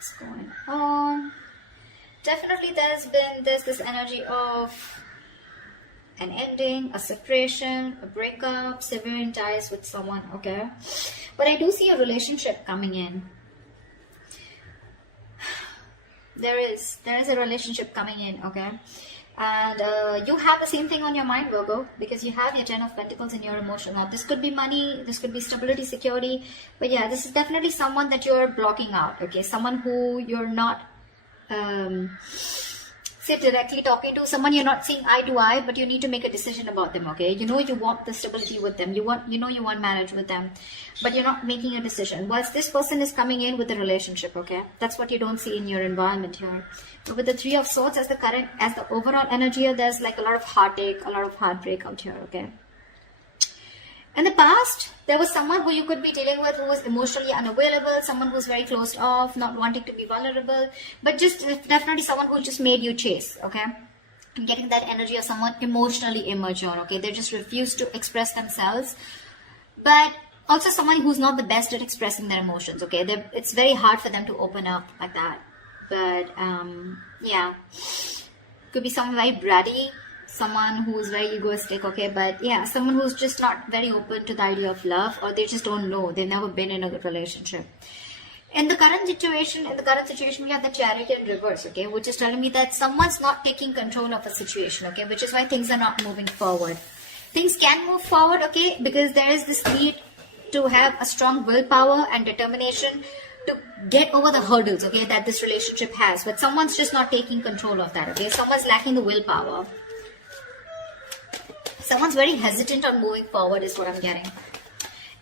What's going on? Definitely there's this energy of an ending, a separation, a breakup, severing ties with someone, okay? But I do see a relationship coming in. There is a relationship coming in, okay? And you have the same thing on your mind, Virgo, because you have your 10 of Pentacles in your emotion. Now, this could be money, this could be stability, security, but yeah, this is definitely someone that you're blocking out, okay? Someone who you're not, say, directly talking to, someone you're not seeing eye to eye, but you need to make a decision about them, okay? You know you want the stability with them, you want marriage with them, but you're not making a decision. Whilst this person is coming in with a relationship, okay? That's what you don't see in your environment here. But with the Three of Swords as the overall energy here, there's like a lot of heartache, a lot of heartbreak out here, okay? In the past, there was someone who you could be dealing with who was emotionally unavailable, someone who's very closed off, not wanting to be vulnerable, but just definitely someone who just made you chase, okay? I'm getting that energy of someone emotionally immature, okay? They just refuse to express themselves, but also someone who's not the best at expressing their emotions, okay? It's very hard for them to open up like that, but yeah, could be someone very bratty, someone who's very egoistic, okay? But yeah, someone who's just not very open to the idea of love, or they just don't know, they've never been in a relationship. In the current situation, we have the Chariot in reverse, okay, which is telling me that someone's not taking control of a situation, okay, which is why things are not moving forward. Things can move forward, okay, because there is this need to have a strong willpower and determination to get over the hurdles, okay, that this relationship has, but someone's just not taking control of that, okay? Someone's lacking the willpower. Someone's very hesitant on moving forward is what I'm getting.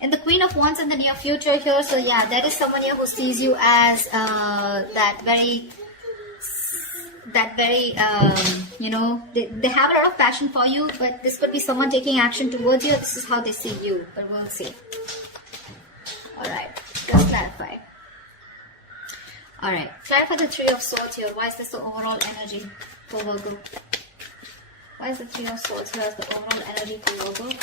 And the Queen of Wands in the near future here, so yeah, there is someone here who sees you as that very, you know, they have a lot of passion for you, but this could be someone taking action towards you. This is how they see you, but we'll see. Alright, let's clarify. Alright, clarify the Three of Swords here. Why is this the overall energy for Virgo? Why is the Three of Swords here as the overall energy for Virgo?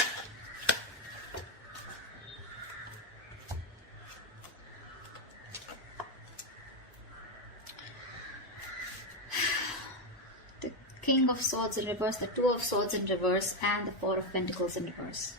The King of Swords in reverse, the Two of Swords in reverse, and the Four of Pentacles in reverse.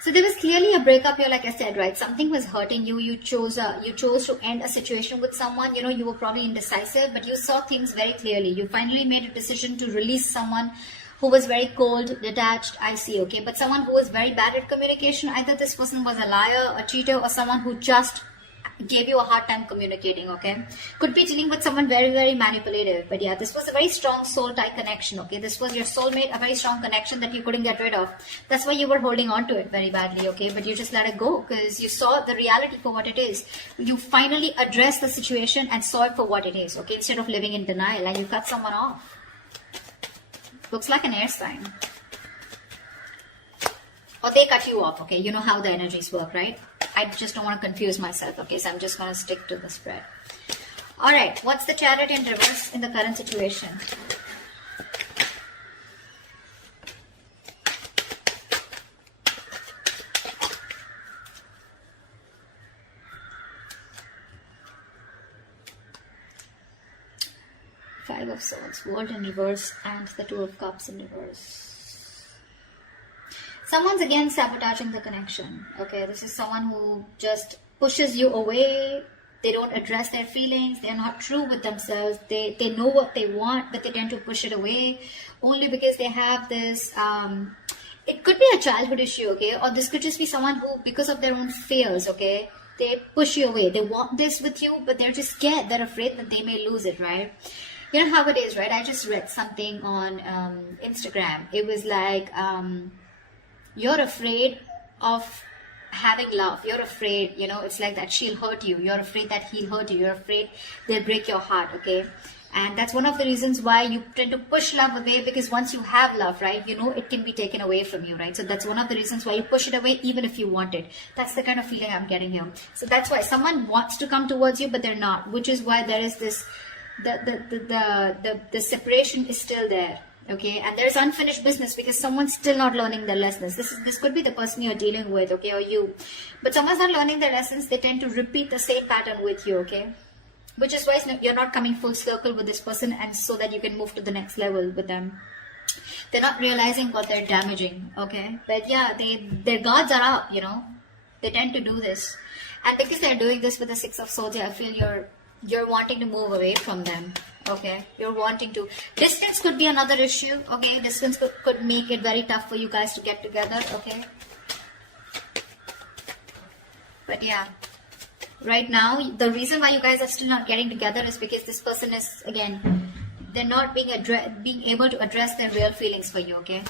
So there was clearly a breakup here, like I said, right? Something was hurting you. You chose to end a situation with someone. You know, you were probably indecisive, but you saw things very clearly. You finally made a decision to release someone who was very cold, detached, icy, okay? But someone who was very bad at communication. Either this person was a liar, a cheater, or someone who just gave you a hard time communicating, okay? Could be dealing with someone very, very manipulative. But yeah, this was a very strong soul tie connection, okay? This was your soulmate, a very strong connection that you couldn't get rid of. That's why you were holding on to it very badly, okay? But you just let it go because you saw the reality for what it is. You finally addressed the situation and saw it for what it is, okay? Instead of living in denial, and you cut someone off. Looks like an air sign. Or they cut you off, okay? You know how the energies work, right? I just don't want to confuse myself, okay? So I'm just going to stick to the spread. Alright, what's the Chariot in reverse in the current situation? Five of Swords, World in reverse, and the Two of Cups in reverse. Someone's again sabotaging the connection, okay? This is someone who just pushes you away. They don't address their feelings. They're not true with themselves. They know what they want, but they tend to push it away only because they have this, it could be a childhood issue, okay? Or this could just be someone who, because of their own fears, okay? They push you away. They want this with you, but they're just scared. They're afraid that they may lose it, right? You know how it is, right? I just read something on Instagram. It was like, you're afraid of having love. You're afraid, you know, it's like that she'll hurt you. You're afraid that he'll hurt you. You're afraid they'll break your heart, okay? And that's one of the reasons why you tend to push love away, because once you have love, right, you know it can be taken away from you, right? So that's one of the reasons why you push it away even if you want it. That's the kind of feeling I'm getting here. So that's why someone wants to come towards you, but they're not, which is why there is this, the separation is still there. Okay, and there's unfinished business because someone's still not learning their lessons. This could be the person you're dealing with, okay, or you. But someone's not learning their lessons. They tend to repeat the same pattern with you, okay? which is why you're not coming full circle with this person, and so that you can move to the next level with them. They're not realizing what they're damaging, okay? But yeah, their guards are up, you know. They tend to do this, and because they're doing this with the Six of Swords, I feel you're wanting to move away from them, okay? You're wanting to. Distance could be another issue, okay? Distance could make it very tough for you guys to get together, okay? But yeah, right now, the reason why you guys are still not getting together is because this person is, again, they're not being able to address their real feelings for you, okay?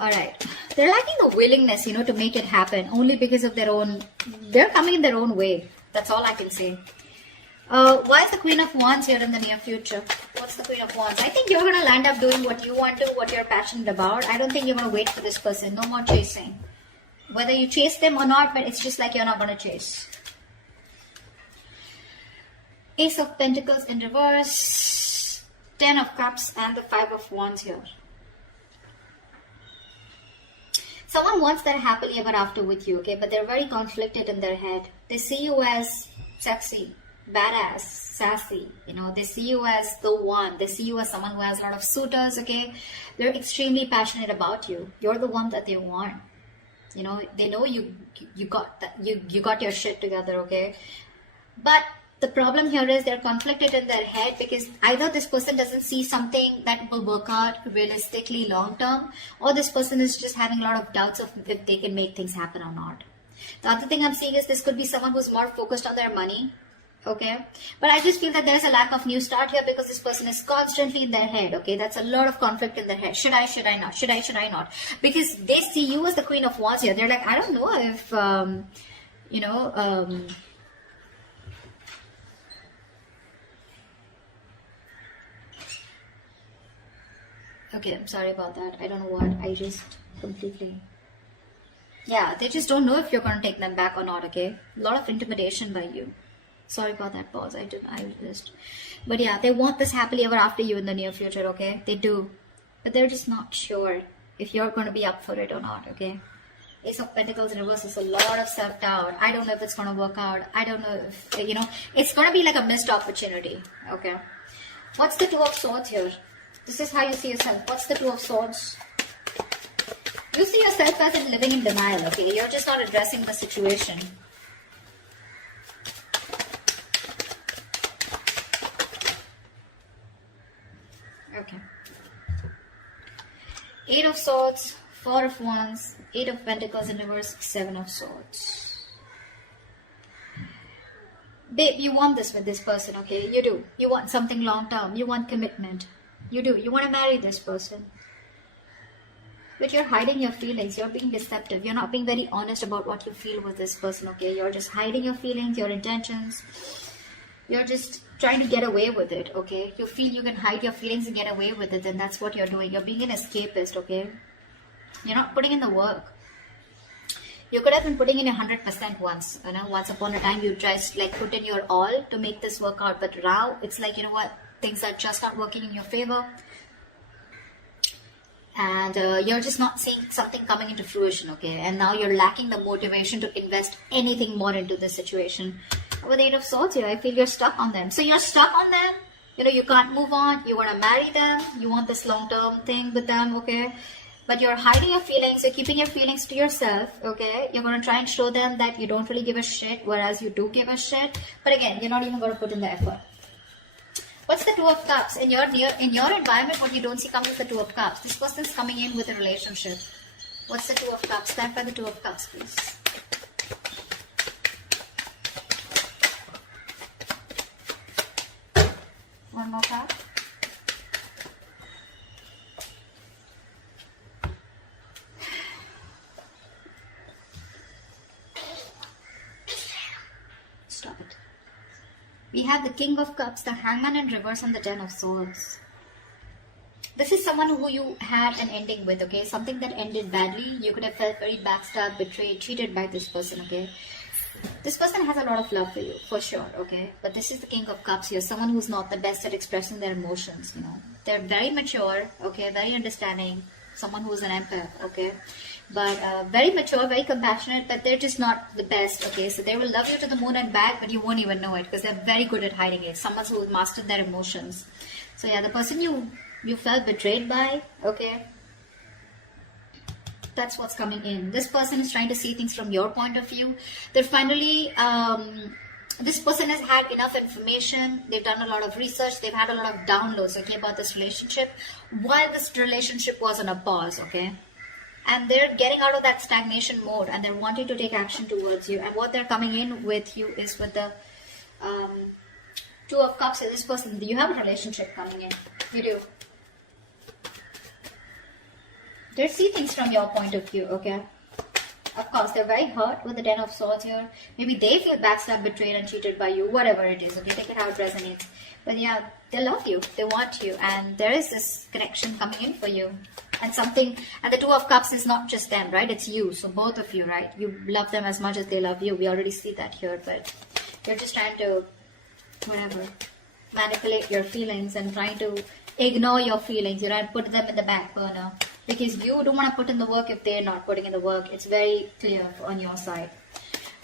Alright. They're lacking the willingness, you know, to make it happen, only because of their own, they're coming in their own way. That's all I can say. Why is the Queen of Wands here in the near future? What's the Queen of Wands? I think you're going to land up doing what you want to, what you're passionate about. I don't think you're going to wait for this person. No more chasing. Whether you chase them or not, but it's just like you're not going to chase. Ace of Pentacles in reverse. 10 of Cups and the 5 of Wands here. Someone wants their happily ever after with you, okay? But they're very conflicted in their head. They see you as sexy, badass, sassy. You know, they see you as the one. They see you as someone who has a lot of suitors, okay? They're extremely passionate about you. You're the one that they want. You know, they know you got that. You got your shit together, okay? But the problem here is they're conflicted in their head because either this person doesn't see something that will work out realistically long term, or this person is just having a lot of doubts of if they can make things happen or not. The other thing I'm seeing is this could be someone who's more focused on their money, okay? But I just feel that there's a lack of new start here because this person is constantly in their head, okay? That's a lot of conflict in their head. Should I not? Should I not? Because they see you as the Queen of Wands here. They're like, I don't know if, okay, I'm sorry about that. I don't know what. I just completely... Yeah, they just don't know if you're going to take them back or not, okay? A lot of intimidation by you. Sorry about that pause. But yeah, they want this happily ever after you in the near future, okay? They do. But they're just not sure if you're going to be up for it or not, okay? Ace of Pentacles in reverse is a lot of self-doubt. I don't know if it's going to work out. I don't know if, you know, it's going to be like a missed opportunity, okay? What's the Two of Swords here? This is how you see yourself. What's the Two of Swords? You see yourself as in living in denial, okay? You're just not addressing the situation. Okay. 8 of Swords, 4 of Wands, 8 of Pentacles in reverse, 7 of Swords. Babe, you want this with this person, okay? You do. You want something long term. You want commitment. You do. You want to marry this person. But you're hiding your feelings. You're being deceptive. You're not being very honest about what you feel with this person, okay? You're just hiding your feelings, your intentions. You're just trying to get away with it, okay? You feel you can hide your feelings and get away with it, and that's what you're doing. You're being an escapist, okay? You're not putting in the work. You could have been putting in 100% once. You know, once upon a time, you just like put in your all to make this work out. But now, it's like, you know what? Things are just not working in your favor. And you're just not seeing something coming into fruition, okay? And now you're lacking the motivation to invest anything more into this situation. With 8 of Swords here, I feel you're stuck on them. So you're stuck on them. You know, you can't move on. You want to marry them. You want this long-term thing with them, okay? But you're hiding your feelings. You're keeping your feelings to yourself, okay? You're going to try and show them that you don't really give a shit, whereas you do give a shit. But again, you're not even going to put in the effort. What's the Two of Cups? In your environment, what you don't see coming is the Two of Cups. This person's coming in with a relationship. What's the Two of Cups? Stand by the Two of Cups, please. One more card. Stop it. We have the King of Cups, the Hangman in reverse, and the 10 of Swords. This is someone who you had an ending with, okay? Something that ended badly. You could have felt very backstabbed, betrayed, cheated by this person, okay? This person has a lot of love for you, for sure, okay? But this is the King of Cups here, someone who's not the best at expressing their emotions, you know? They're very mature, okay? Very understanding, someone who's an empath, okay? But very mature, very compassionate, but they're just not the best, okay? So they will love you to the moon and back, but you won't even know it because they're very good at hiding it. Someone who mastered their emotions. So yeah, the person you felt betrayed by, okay? That's what's coming in. This person is trying to see things from your point of view. They're finally, this person has had enough information. They've done a lot of research. They've had a lot of downloads, okay, about this relationship while this relationship was on a pause, okay? And they're getting out of that stagnation mode and they're wanting to take action towards you. And what they're coming in with you is with the Two of Cups. This person, you have a relationship coming in. You do. They see things from your point of view, okay? Of course, they're very hurt with the Ten of Swords here. Maybe they feel backstabbed, betrayed and cheated by you, whatever it is, okay? Take it how it resonates. But yeah, they love you, they want you, and there is this connection coming in for you. And something, and the Two of Cups is not just them, right? It's you, so both of you, right? You love them as much as they love you. We already see that here, but you're just trying to, whatever, manipulate your feelings and trying to ignore your feelings, you know, and put them in the back burner. Because you don't want to put in the work if they're not putting in the work. It's very clear on your side.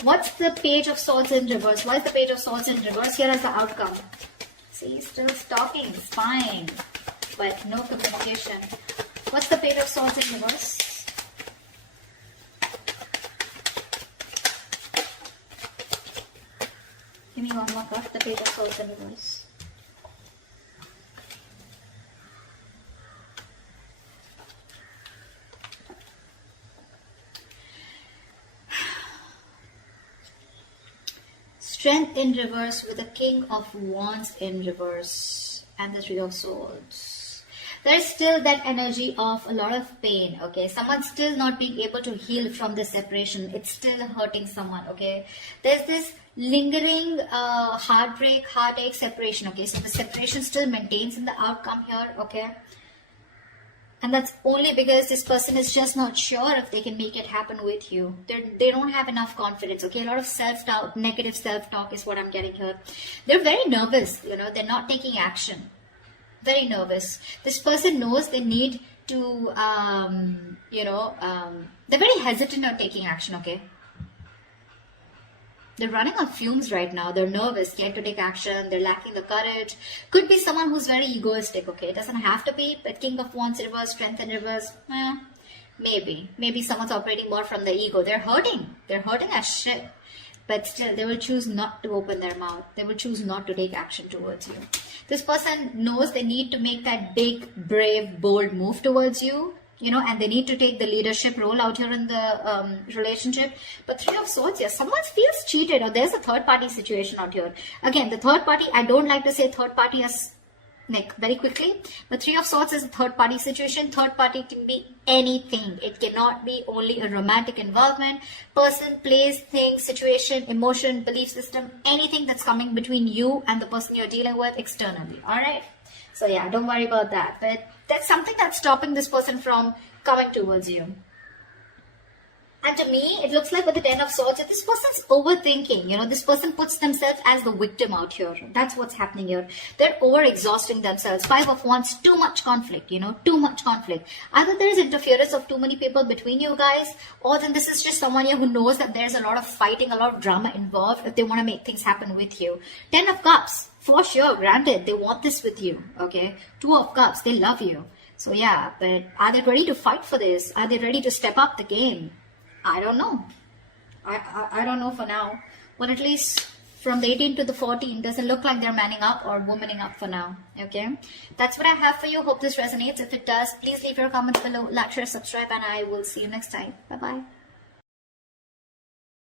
What's the Page of Swords in reverse? Why is the Page of Swords in reverse? Here is the outcome. See, still stalking, spying, but no communication. What's the Page of Swords in reverse? Give me one more card. The Page of Swords in reverse. Strength in reverse with the King of Wands in reverse and the Three of Swords. There's still that energy of a lot of pain, okay? Someone's still not being able to heal from this separation. It's still hurting someone, okay? There's this lingering heartbreak, heartache, separation, okay? So the separation still maintains in the outcome here, okay? And that's only because this person is just not sure if they can make it happen with you. They don't have enough confidence, okay? A lot of self-doubt, negative self-talk is what I'm getting here. They're very nervous, you know. They're not taking action. Very nervous. This person knows they need to, they're very hesitant on taking action, okay? They're running on fumes right now. They're nervous, scared to take action. They're lacking the courage. Could be someone who's very egoistic, okay? It doesn't have to be, but King of Wands reverse, Strength in reverse, maybe. Maybe someone's operating more from the ego. They're hurting. They're hurting as shit. But still, they will choose not to open their mouth. They will choose not to take action towards you. This person knows they need to make that big, brave, bold move towards you. You know, and they need to take the leadership role out here in the relationship. But Three of Swords here, someone feels cheated or there's a third party situation out here. Again, the third party, I don't like to say third party as Nick very quickly, but Three of Swords is a third party situation. Third party can be anything. It cannot be only a romantic involvement. Person, place, thing, situation, emotion, belief system, anything that's coming between you and the person you're dealing with externally. Alright? So yeah, don't worry about that. But that's something that's stopping this person from coming towards you. And to me, it looks like with the Ten of Swords, this person's overthinking. You know, this person puts themselves as the victim out here. That's what's happening here. They're over-exhausting themselves. Five of Wands, too much conflict, you know, too much conflict. Either there's interference of too many people between you guys, or then this is just someone here who knows that there's a lot of fighting, a lot of drama involved if they want to make things happen with you. Ten of Cups, for sure, granted, they want this with you, okay? Two of Cups, they love you. So yeah, but are they ready to fight for this? Are they ready to step up the game? I don't know. I don't know for now. Well, at least from the 18 to the 14, doesn't look like they're manning up or womaning up for now. Okay? That's what I have for you. Hope this resonates. If it does, please leave your comments below, like, share, subscribe, and I will see you next time. Bye-bye.